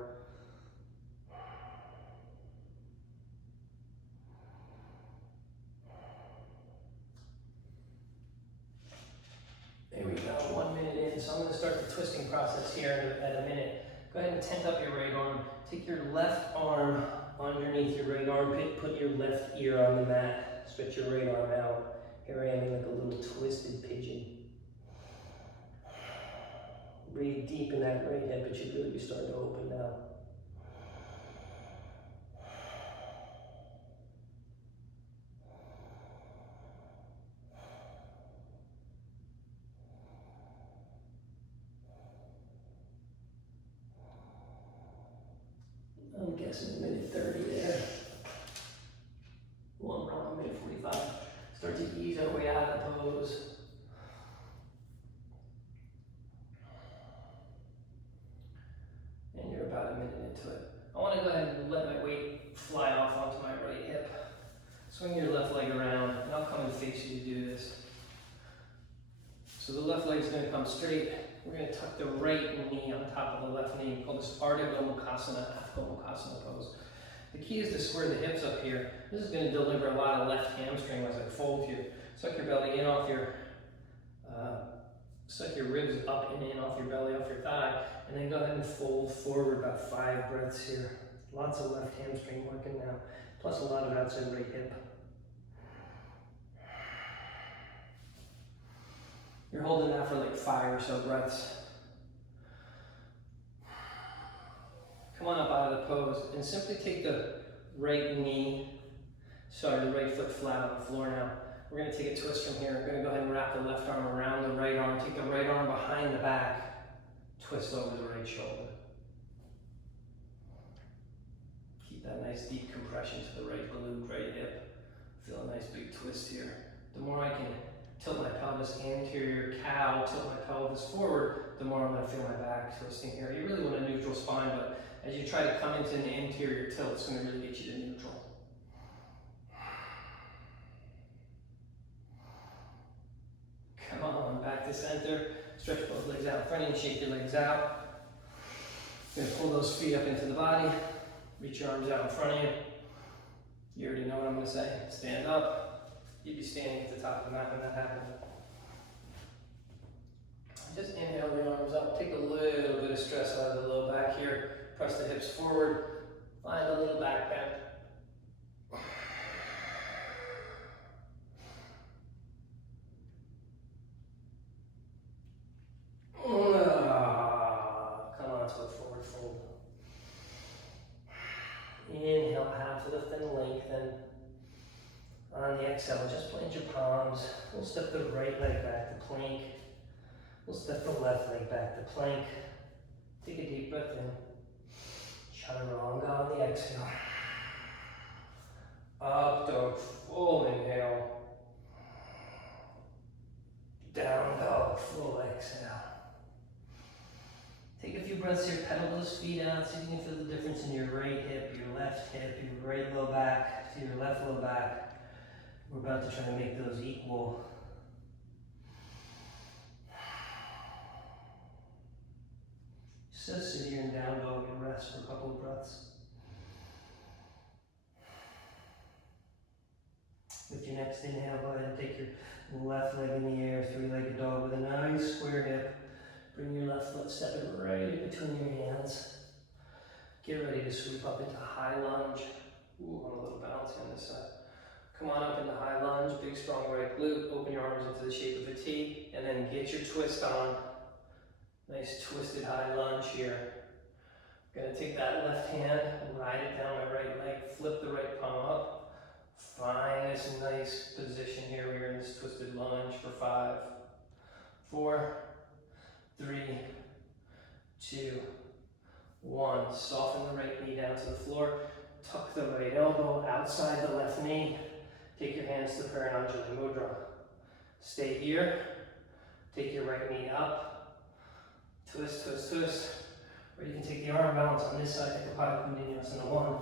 There we go, 1 minute in. So I'm going to start the twisting process here at a minute. Go ahead and tent up your right arm. Take your left arm underneath your right armpit. Put your left ear on the mat. Stretch your right arm out. Here I am in like a little twisted pigeon. Breathe deep in that right hip. It should really be starting to open now. I'm guessing a minute 30 there. Well, I'm wrong, minute 45. Start to ease our way out of the pose. And you're about a minute into it. I want to go ahead and let my weight fly off onto my right hip. Swing your left leg around, and I'll come and face you to do this. So the left leg's going to come straight. We're going to tuck the right knee on top of the left knee. We call this Ardha Gomukhasana, Gomukhasana pose. The key is to square the hips up here. This is going to deliver a lot of left hamstring as I fold here. Suck your belly in off your, suck your ribs up and in off your belly, off your thigh, and then go ahead and fold forward about 5 breaths here. Lots of left hamstring working now, plus a lot of outside right hip. You're holding that for like 5 or so breaths. Come on up out of the pose and simply take the right foot flat on the floor now. We're going to take a twist from here. We're going to go ahead and wrap the left arm around the right arm. Take the right arm behind the back. Twist over the right shoulder. Keep that nice deep compression to the right glute, right hip. Feel a nice big twist here. The more I can tilt my pelvis anterior, cow, tilt my pelvis forward, the more I'm going to feel my back twisting here. You really want a neutral spine, but as you try to come into an anterior tilt, it's going to really get you to neutral. Come on, back to center. Stretch both legs out in front of you, shake your legs out. You're going to pull those feet up into the body. Reach your arms out in front of you. You already know what I'm going to say. Stand up. You'd be standing at the top of the mat when that happens. Just inhale the arms up. Take a little bit of stress out of the low back here. Press the hips forward. Find a little back bend. Come on to a forward fold. Inhale, half lift and lengthen. On the exhale, just plant your palms. We'll step the right leg back to plank. We'll step the left leg back to plank. Take a deep breath in. Chaturanga on the exhale. Up dog, full inhale. Down dog, full exhale. Take a few breaths here, pedal those feet out so you can feel the difference in your right hip, your left hip, your right low back to your left low back. We're about to try to make those equal. Just sit here in down dog and rest for a couple of breaths. With your next inhale, go ahead and take your left leg in the air, 3-legged dog with a nice square hip. Bring your left foot, step it right in between your hands. Get ready to sweep up into high lunge. Ooh, I'm a little bouncy on this side. Come on up into high lunge, big strong right glute. Open your arms into the shape of a T, and then get your twist on. Nice twisted high lunge here. I'm gonna take that left hand, ride it down my right leg, flip the right palm up. Find this nice position here. We're in this twisted lunge for 5, 4, 3, 2, 1. Soften the right knee down to the floor. Tuck the right elbow outside the left knee. Take your hands to Paranajali Mudra. Stay here. Take your right knee up. Twist, twist, twist. Or you can take the arm balance on this side. Take a Pada Kundinasana 1.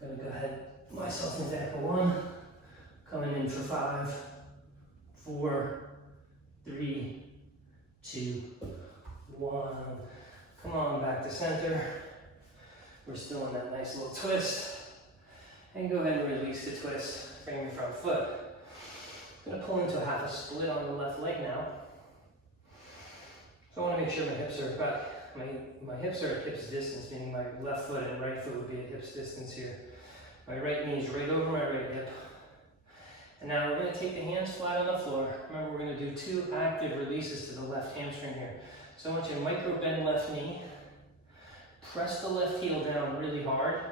Gonna go ahead, myself into Echo 1. Coming in for 5, 4, 3, 2, 1. Come on, back to center. We're still in that nice little twist. And go ahead and release the twist. Bring your front foot. I'm gonna pull into a half a split on the left leg now. So I wanna make sure my hips are back. My hips are at hips distance, meaning my left foot and right foot would be at hips distance here. My right knee is right over my right hip. And now we're gonna take the hands flat on the floor. Remember, we're gonna do 2 active releases to the left hamstring here. So I want you to micro bend left knee. Press the left heel down really hard.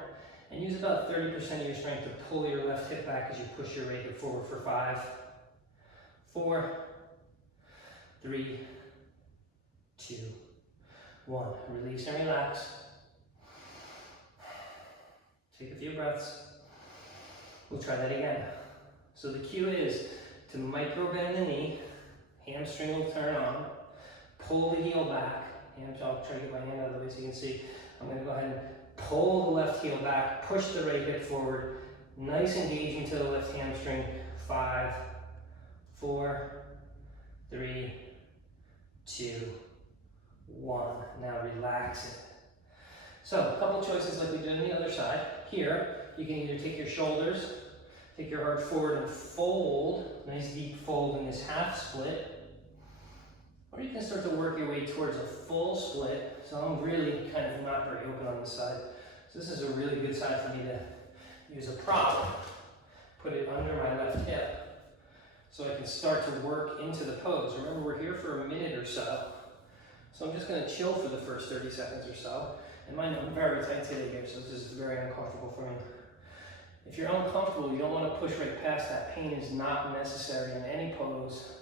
And use about 30% of your strength to pull your left hip back as you push your right hip forward for 5, 4, 3, 2, 1. Release and relax. Take a few breaths. We'll try that again. So the cue is to micro bend the knee, hamstring will turn on, pull the heel back. I'll try to get my hand out of the way so you can see. I'm going to go ahead and pull the left heel back, push the right hip forward. Nice engagement to the left hamstring. 5, 4, 3, 2, 1. Now relax it. So a couple choices like we did on the other side. Here, you can either take your shoulders, take your heart forward and fold, nice deep fold in this half split. Or you can start to work your way towards a full split. So I'm really kind of not very open on this side. So this is a really good side for me to use a prop, put it under my left hip, so I can start to work into the pose. Remember, we're here for a minute or so. So I'm just gonna chill for the first 30 seconds or so. And mind you, I'm very tight today here, so this is very uncomfortable for me. If you're uncomfortable, you don't want to push right past that. Pain is not necessary in any pose.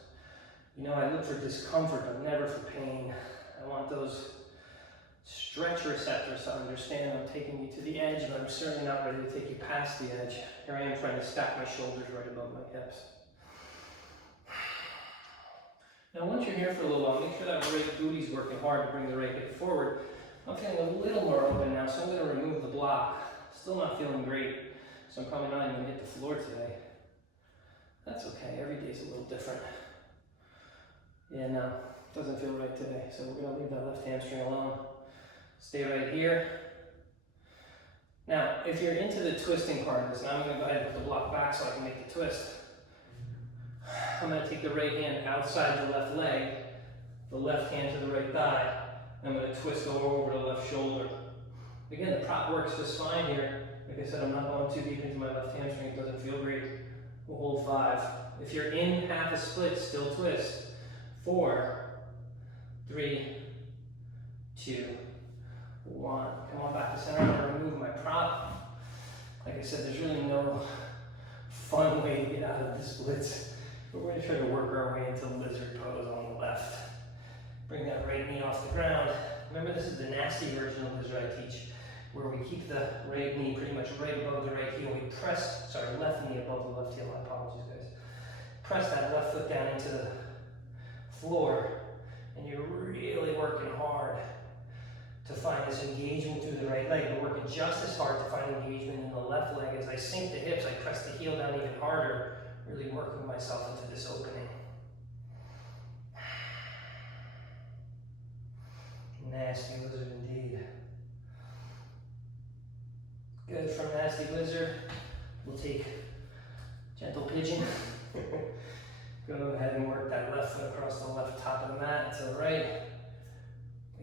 You know, I look for discomfort, but never for pain. I want those stretch receptors to understand I'm taking you to the edge, but I'm certainly not ready to take you past the edge. Here I am trying to stack my shoulders right above my hips. Now once you're here for a little while, make sure that right booty's working hard to bring the right hip forward. I'm feeling a little more open now, so I'm going to remove the block. Still not feeling great, so I'm probably not even going to hit the floor today. That's okay, every day's a little different. Yeah, no, doesn't feel right today, so we're going to leave that left hamstring alone. Stay right here. Now, if you're into the twisting part of this, now I'm going to go ahead and put the block back so I can make the twist. I'm going to take the right hand outside the left leg, the left hand to the right thigh. I'm going to twist over the left shoulder. Again, the prop works just fine here. Like I said, I'm not going too deep into my left hamstring. It doesn't feel great. We'll hold 5. If you're in half a split, still twist. 4, 3, 2, 1. Come on back to center. I'm going to remove my prop. Like I said, there's really no fun way to get out of the splits. But we're going to try to work our way into lizard pose on the left. Bring that right knee off the ground. Remember, this is the nasty version of lizard I teach, where we keep the right knee pretty much right above the right heel. We press, left knee above the left heel. My apologies, guys. Press that left foot down into the floor, and you're really working hard to find this engagement through the right leg. We're working just as hard to find engagement in the left leg. As I sink the hips, I press the heel down even harder, really working myself into this opening. Nasty lizard indeed. Good, from nasty lizard, we'll take gentle pigeon. Go ahead and work that left foot across the left top of the mat to the right.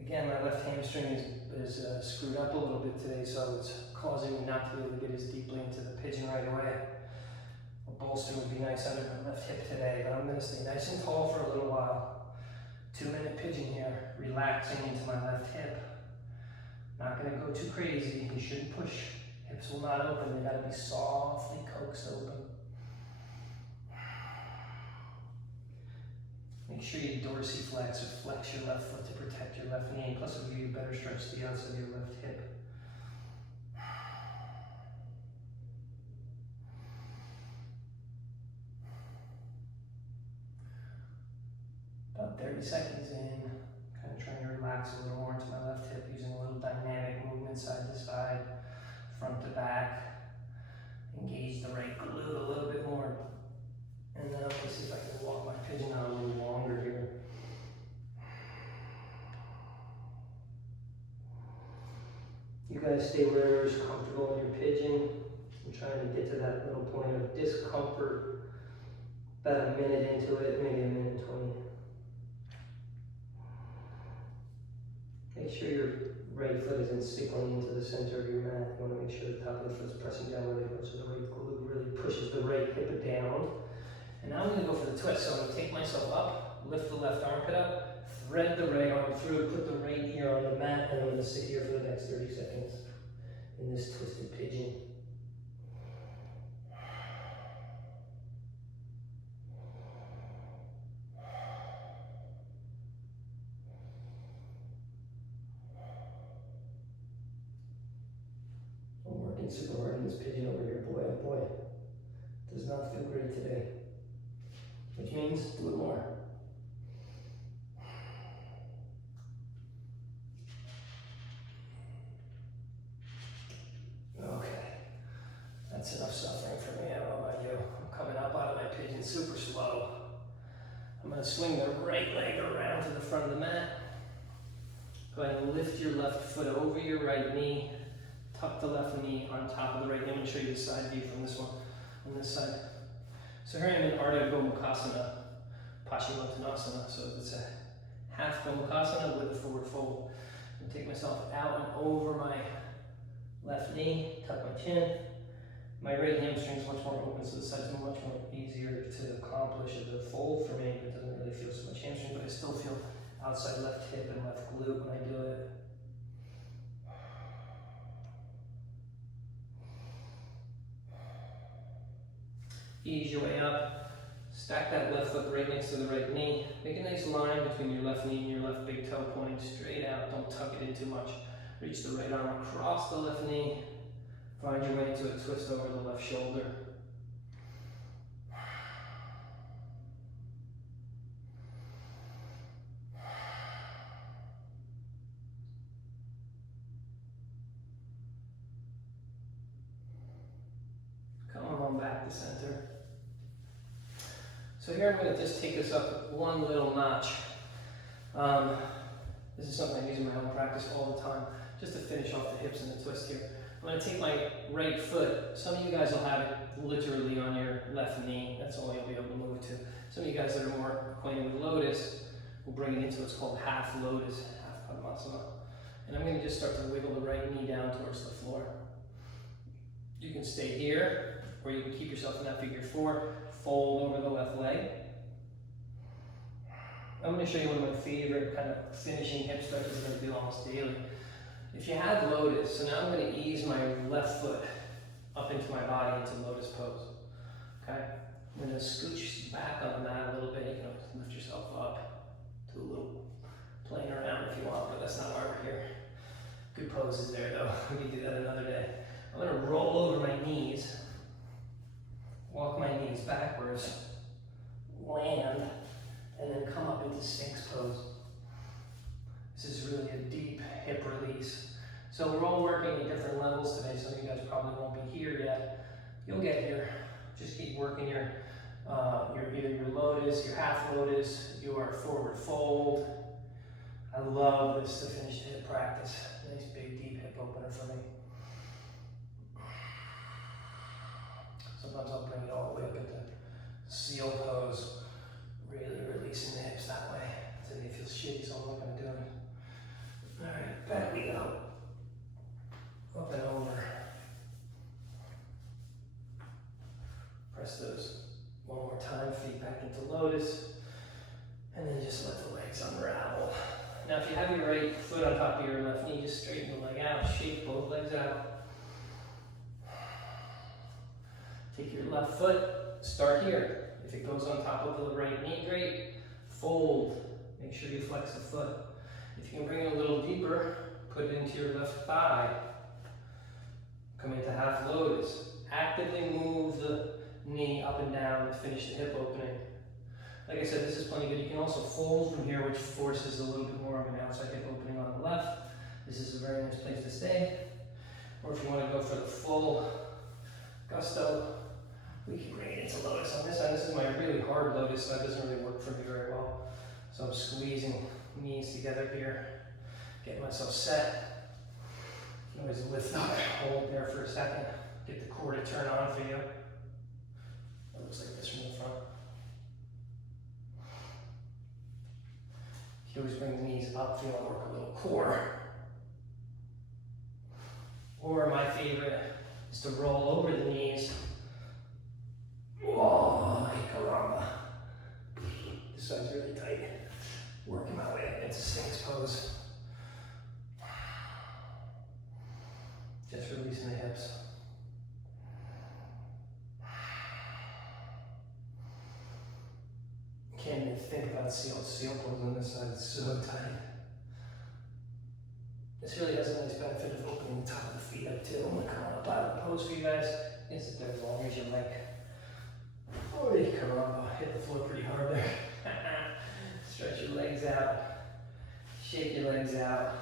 Again, my left hamstring is screwed up a little bit today, so it's causing me not to be able to get as deeply into the pigeon right away. A bolster would be nice under my left hip today, but I'm going to stay nice and tall for a little while. 2-minute pigeon here, relaxing into my left hip. Not going to go too crazy. You shouldn't push. Hips will not open. They got to be softly coaxed open. Make sure you dorsiflex or flex your left foot to protect your left knee. Plus, it'll give you a better stretch to the outside of your left hip. About 30 seconds in, kind of trying to relax a little more into my left hip, using a little dynamic movement side to side, front to back. Engage the right glute a little bit more. And then let's see if I can walk my pigeon out a little longer here. You guys stay wherever is comfortable in your pigeon. I'm trying to get to that little point of discomfort. About a minute into it, maybe a minute 20. Make sure your right foot isn't sickling into the center of your mat. You want to make sure the top of the foot is pressing down really hard, so the right glute really pushes the right hip down. And now I'm going to go for the twist. So I'm going to take myself up, lift the left armpit up, thread the right arm through, put the right ear on the mat, and I'm going to sit here for the next 30 seconds in this twisted pigeon. working super hard in this pigeon over here. Boy, oh boy. Does not feel great today. Which means do it more. Okay. That's enough suffering for me. I don't know about you. I'm coming up out of my pigeon super slow. I'm going to swing the right leg around to the front of the mat. Go ahead and lift your left foot over your right knee. Tuck the left knee on top of the right knee. I'm going to show you the side view from this one, on this side. So here I am in Ardha Gomukhasana, Paschimottanasana. So it's a half Gomukhasana with a forward fold. I'm going to take myself out and over my left knee, tuck my chin. My right hamstring is much more open, so the side is much more easier to accomplish the fold for me. It doesn't really feel so much hamstring, but I still feel outside left hip and left glute when I do it. Ease your way up. Stack that left foot right next to the right knee. Make a nice line between your left knee and your left big toe, pointing straight out. Don't tuck it in too much. Reach the right arm across the left knee. Find your way into a twist over the left shoulder. Come on back to center. So here I'm going to just take us up one little notch. This is something I use in my own practice all the time, just to finish off the hips and the twist here. I'm going to take my right foot. Some of you guys will have it literally on your left knee. That's all you'll be able to move it to. Some of you guys that are more acquainted with lotus will bring it into what's called half lotus, half padmasana. And I'm going to just start to wiggle the right knee down towards the floor. You can stay here, or you can keep yourself in that figure four. Fold over the left leg. I'm going to show you one of my favorite kind of finishing hip stretches that I do almost daily. If you have lotus, so now I'm going to ease my left foot up into my body into lotus pose. Okay? I'm going to scooch back on the mat a little bit. You can always lift yourself up, do a little playing around if you want, but that's not why we're here. Good poses there though. We can do that another day. I'm going to roll over my knees, walk my knees backwards, land, and then come up into Sphinx pose. This is really a deep hip release. So we're all working at different levels today. Some of you guys probably won't be here yet. You'll get here. Just keep working your either your lotus, your half lotus, your forward fold. I love this to finish the hip practice. Nice big deep hip opener for me. Sometimes I'll bring it all the way up into seal pose, really releasing the hips that way. So it feels shitty, so I'm not going to do it. All right, back we go. Up and over. Press those one more time, feet back into lotus, and then just let the legs unravel. Now if you have your right foot on top of your left knee, just straighten the leg out, shake both legs out. Take your left foot, start here. If it goes on top of the right knee, great. Fold, make sure you flex the foot. If you can bring it a little deeper, put it into your left thigh. Come into half lotus. Actively move the knee up and down to finish the hip opening. Like I said, this is plenty good. You can also fold from here, which forces a little bit more of an outside hip opening on the left. This is a very nice place to stay. Or if you want to go for the full gusto, we can bring it into lotus on this side. This is my really hard lotus, so that doesn't really work for me very well. So I'm squeezing knees together here, getting myself set. You can always lift up, hold there for a second, get the core to turn on for you. It looks like this from the front. You always bring the knees up, feel like work a little core. Or my favorite is to roll over the knees. Oh, caramba. This side's really tight. Working my way up into Sphinx pose. Just releasing the hips. Can't even think about seal pose on this side, it's so tight. This really has a nice benefit of opening the top of the feet up too. I'm gonna come on up out of the pose for you guys. Is it as long as you like? Oh, you come on, hit the floor pretty hard there. Stretch your legs out. Shake your legs out.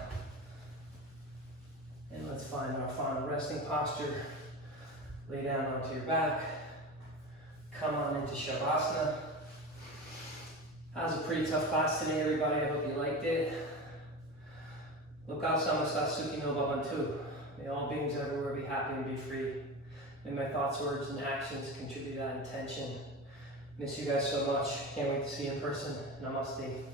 And let's find our final resting posture. Lay down onto your back. Come on into Shavasana. That was a pretty tough class today, everybody. I hope you liked it. Lokal Samasta Sukhi no Bhavantu. May all beings everywhere be happy and be free. May my thoughts, words, and actions contribute to that intention. Miss you guys so much. Can't wait to see you in person. Namaste.